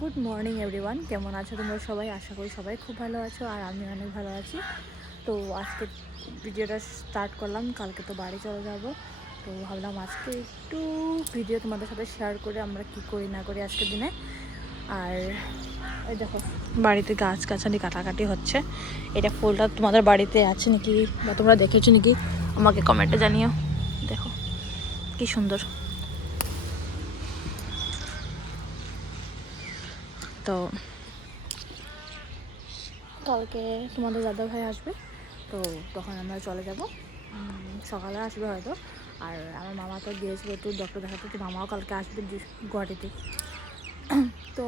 Good morning everyone, কেমন আছো তোমরা সবাই? আশা করি সবাই খুব ভালো আছো আর আমি অনেক ভালো আছি। তো আজকে ভিডিওটা স্টার্ট করলাম, কালকে তো বাড়ি চলে যাব। তো ভাবলাম আজকে একটু ভিডিও তোমাদের সাথে শেয়ার করে আমরা কি করি না করি আজকের দিনে। আর এই দেখো বাড়িতে গাছগাছালি কাটাকাটি হচ্ছে। এটা ফুলটা তোমাদের বাড়িতে আছে নাকি বা তোমরা দেখেছো নাকি আমাকে কমেন্টে জানিও। দেখো কি সুন্দর। তো কালকে তোমাদের দাদা ভাই আসবে, তো তখন আমরা চলে যাব। সকালে আসবে হয়তো। আর আমার মামা তো গিয়েছিল একটু ডক্টর দেখাতে, তো মামাও কালকে আসবে গুয়াহাটিতে। তো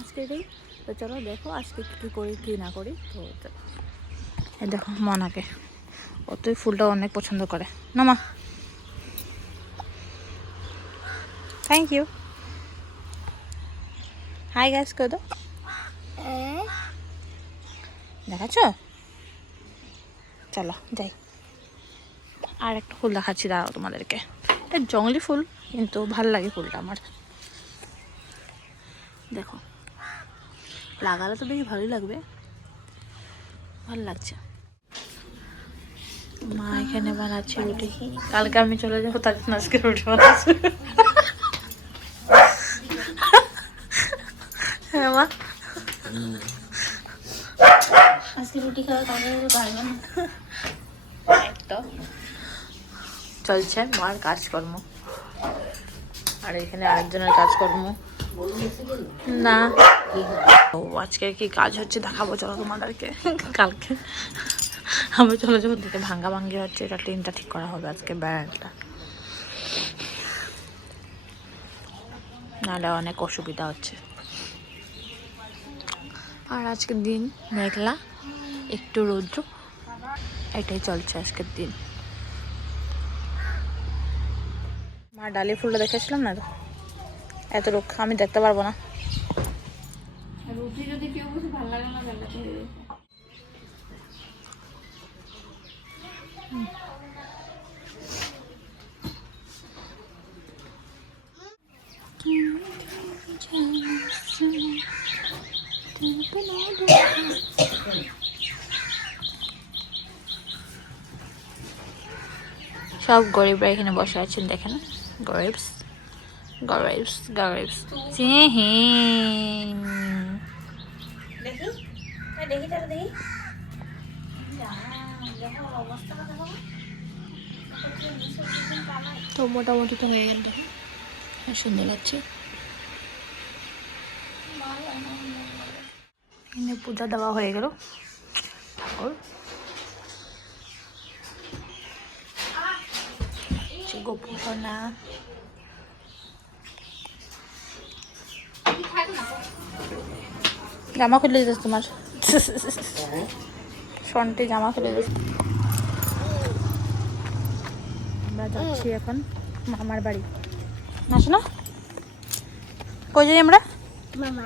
আজকে এটাই। তো চলো দেখো আজকে কী করি কী না করি। তো এই দেখো মনাকে, ও তো এই ফুলটা অনেক পছন্দ করে না মা। Thank you. হাই গাইস করে দাও। দেখাচ্ছ? চলো যাই। আর একটা ফুল দেখাচ্ছি দাঁড়াও তোমাদেরকে। এটা জঙ্গলি ফুল কিন্তু ভাল লাগে ফুলটা আমার। দেখো লাগালে তো বেশ ভালোই লাগবে, ভালো লাগছে। মা এখানে বানাচ্ছে রুটি। কালকে আমি চলে যাবো, তার জন্য আজকে রুটি বানাচ্ছে। হ্যাঁ মা, আজকে রুটি খাওয়া কারণে পারবো না। তো চলছে মার কাজকর্ম, আর এখানে আরেকজনের কাজকর্ম। না ও আজকে কি কাজ হচ্ছে দেখাবো চলো তোমাদেরকে। কালকে আমি চলে যাবো, দিকে ভাঙ্গা ভাঙ্গি হচ্ছে, এটা টিনটা ঠিক করা হবে আজকে, ব্যারান্ডটা। নাহলে অনেক অসুবিধা হচ্ছে। আর আজকের দিন মেঘলা, একটু রৌদ্র, এটাই চলছে আজকের দিন। মা ডালি ফুলটা দেখেছিলাম না, এত রোগ আমি দেখতে পারবো না। রুটি যদি কেউ বসে ভালো লাগে না, বেলাতে হয়ে গেছে। সব গরিবরা এখানে বসে আছেন, দেখেন গরিবস গরিবস গরিবস। দেখি দেখি তাহলে দেখি। তো মোটামুটি তো হয়ে গেল, দেখো সুন্দর লাগছে। এখানে পূজা দেওয়া হয়ে গেল ঠাকুর। গোপুসোনা জামা খুলে দিতেছ তোমার, ফ্রন্টে জামা খুলে দিতেছ। আমরা যাচ্ছি এখন মামার বাড়ি। না শোনা, কই যাই আমরা? মামা